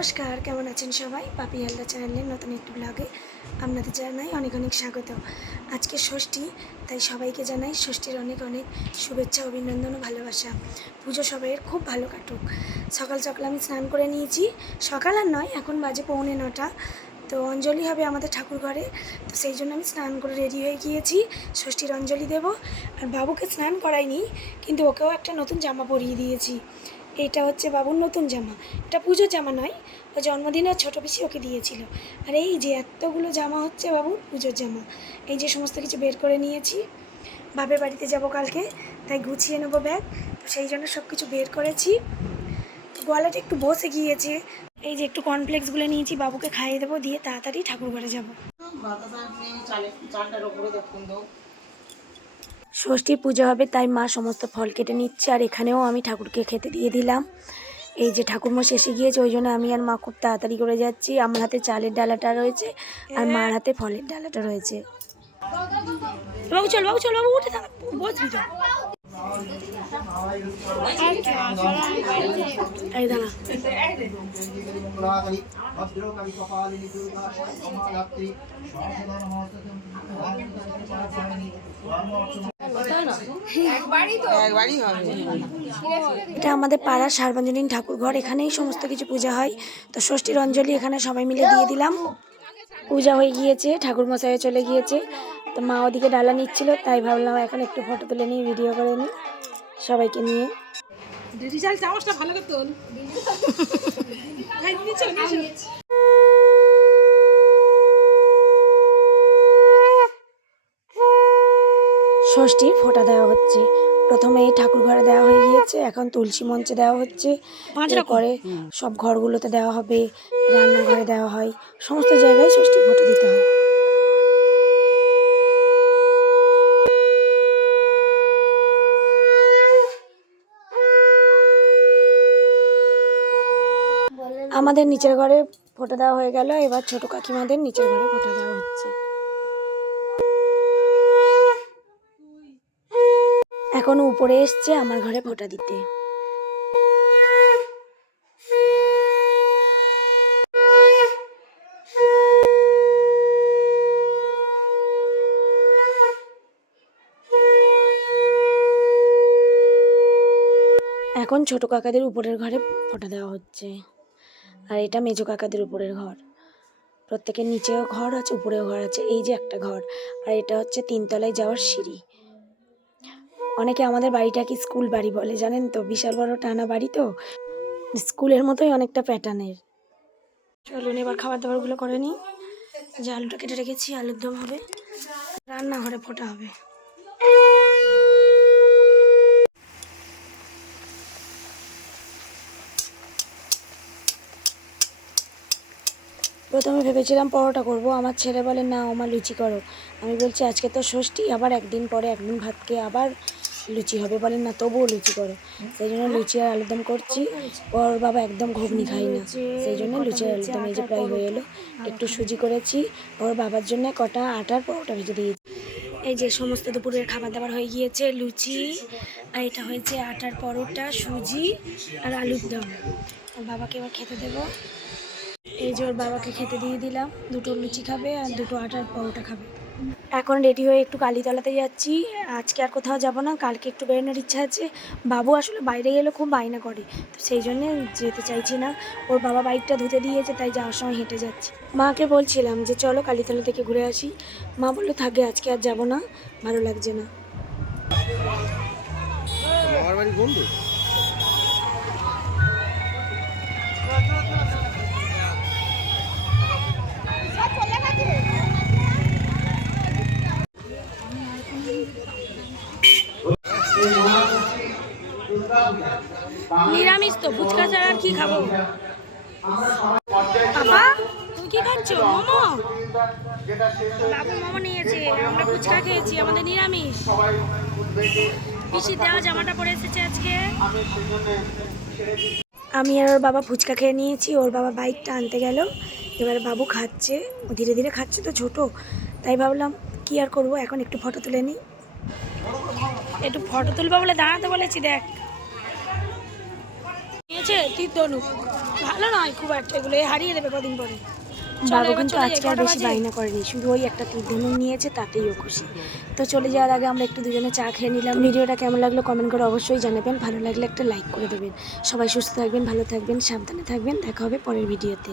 নমস্কার, কেমন আছেন সবাই? পাপি হালদা চ্যানেলের নতুন একটি ব্লগে আপনাদের জানাই অনেক অনেক স্বাগত। আজকে ষষ্ঠী, তাই সবাইকে জানাই ষষ্ঠীর অনেক অনেক শুভেচ্ছা, অভিনন্দন ও ভালোবাসা। পুজো সবাইয়ের খুব ভালো কাটুক। সকাল সকাল আমি স্নান করে নিয়েছি। সকাল আর নয়, এখন বাজে পৌনে নটা। তো অঞ্জলি হবে আমাদের ঠাকুর ঘরে। তো সেই জন্য আমি স্নান করে রেডি হয়ে গিয়েছি। ষষ্ঠীর অঞ্জলি দেব। আর বাবুকে স্নান করাইনি, কিন্তু ওকেও একটা নতুন জামা পরিয়ে দিয়েছি। এটা হচ্ছে বাবুর নতুন জামা। এটা পুজোর জামা নয়, ও জন্মদিনে ছোটো পিসি ওকে দিয়েছিল। আর এই যে এতগুলো জামা হচ্ছে বাবুর পুজোর জামা। এই যে সমস্ত কিছু বের করে নিয়েছি। বাপের বাড়িতে যাব কালকে, তাই গুছিয়ে নেব ব্যাগ। সেই জন্য সব কিছু বের করেছি। গলাটা একটু বসে গিয়েছে। এই যে একটু কর্নফ্লেক্সগুলো নিয়েছি, বাবুকে খাইয়ে দেবো, দিয়ে তাড়াতাড়ি ঠাকুর ঘরে যাব। ষষ্ঠী পুজো হবে, তাই মা সমস্ত ফল কেটে নিচ্ছে। আর এখানেও আমি ঠাকুরকে খেতে দিয়ে দিলাম। এই যে ঠাকুরমা শেষে গিয়েছে, ওই জন্য আমি আর মা খুব তাড়াতাড়ি করে যাচ্ছি। আমার হাতে চালের ডালাটা রয়েছে আর মার হাতে ফলের ডালাটা রয়েছে। বাবু চল বাবু চল, বাবু, উঠে এটা আমাদের পাড়ার সার্বজনীন ঠাকুর ঘর, এখানেই সমস্ত কিছু পূজা হয়। তো ষষ্ঠীর অঞ্জলি এখানে সবাই মিলে দিয়ে দিলাম। পূজা হয়ে গিয়েছে ঠাকুর মশাইও চলে গিয়েছে। তো মা ওদিকে ডালা নিচ্ছিল তাই ভাবলাম এখন একটু ফটো তুলে নিই ভিডিও করে নিই সবাইকে নিয়ে। ডিজিটাল চামচটা ভালো করে তোল। ষষ্ঠীর ফোঁটা দেওয়া হচ্ছে। প্রথমে ঠাকুর ঘরে দেওয়া হয়ে গিয়েছে এখন তুলসী মঞ্চে দেওয়া হচ্ছে। এরপরে সব ঘরগুলোতে দেওয়া হবে রান্নাঘরে দেওয়া হয় সমস্ত জায়গায় ষষ্ঠীর ফোঁটা দিতে হয়। আমাদের নিচের ঘরে ফোঁটা দেওয়া হয়ে গেল, এবার ছোট কাকিমাদের নিচের ঘরে ফোঁটা দেওয়া হচ্ছে। এখন উপরে এসছে আমার ঘরে ফোঁটা দিতে। এখন ছোট কাকাদের উপরের ঘরে ফোঁটা দেওয়া হচ্ছে। আর এটা মেজো কাকাদের উপরের ঘর। প্রত্যেকের নিচেও ঘর আছে উপরেও ঘর আছে। এই যে একটা ঘর। আর এটা হচ্ছে তিনতলায় যাওয়ার সিঁড়ি। অনেকে আমাদের বাড়িটাকে স্কুল বাড়ি বলে জানেন তো? বিশাল বড় টানা বাড়ি তো? স্কুলের মতোই অনেকটা প্যাটার্নের। চলুন এবার খাবার দাবারগুলো করে নিই। যে আলুটা কেটে রেখেছি, আলুর দম হবে। রান্নাঘরে ফোটা হবে। প্রথমে ভেবেছিলাম পরোটা করব। আমার ছেলে বলে, না আমার লুচি করো। আমি বলছি, আজকে তো ষষ্ঠী, আবার একদিন পরে একদিন ভাত খেয়ে আবার লুচি হবে। বলে, না, তবুও লুচি করো। সেই জন্য লুচি আর আলুদম করছি। ওর বাবা একদম ঘুগনি খাই না, সেই জন্য লুচি আর আলুদম এই যে প্রায় হয়ে এলো। একটু সুজি করেছি। ওর বাবার জন্য কটা আটার পরোটা ভেজে দিয়েছি এই যে সমস্ত দুপুরের খাবার দাবার হয়ে গিয়েছে, লুচি, আর এটা হয়েছে আটার পরোটা, সুজি আর আলুর দম বাবাকে এবার খেতে দেবো। এই যে ওর বাবাকে খেতে দিয়ে দিলাম। দুটো লুচি খাবে আর দুটো আটার পরোটা খাবে। এখন রেডি হয়ে একটু কালীতলাতে যাচ্ছি। আজকে আর কোথাও যাব না কালকে একটু বেরোনোর ইচ্ছা আছে। বাবু আসলে বাইরে গেলে খুব বায়না করে তো সেই জন্যে যেতে চাইছি না। ওর বাবা বাইকটা ধুতে দিয়েছে তাই যাওয়ার সময় হেঁটে যাচ্ছি। মাকে বলছিলাম যে চলো কালীতলা থেকে ঘুরে আসি। মা বলল থাকে আজকে আর যাব না ভালো লাগছে না। বাড়ি বন্ধু? নিরামিষ তো, ফুচকা ছাড়া কি খাব? বাবা তুই কি খাচ্ছ? মোমো? বাবু মোমো নিয়েছে, আমরা ফুচকা খেয়েছি, আমাদের নিরামিষ। পিসি দেওয়া জামাটা পরে এসেছে আজকে। আমি আর ওর বাবা ফুচকা খেয়ে নিয়েছি, ওর বাবা বাইকটা আনতে গেল, এবার বাবু খাচ্ছে। ধীরে ধীরে খাচ্ছে তো ছোট, তাই ভাবলাম কি আর করব, এখন একটু ফটো তুলে নিই। একটু ফটো তুলবো বলে দাঁড়াতে বলেছি, দেখ। নিয়েছে তীর ধনুক ভালো নয় খুব একটা এগুলো হারিয়ে দেবে কদিন পরে। বাবু কিন্তু আজকে আর বেশি? বায়না করেনি শুধু ওই একটা তীর ধনুক নিয়েছে তাতেই ও খুশি। তো চলে যাওয়ার আগে আমরা একটু দুজনে চা খেয়ে নিলাম। ভিডিওটা কেমন লাগল কমেন্ট করে অবশ্যই জানাবেন। ভালো লাগলে একটা লাইক করে দেবেন। সবাই সুস্থ থাকবেন ভালো থাকবেন সাবধানে থাকবেন। দেখা হবে পরের ভিডিওতে।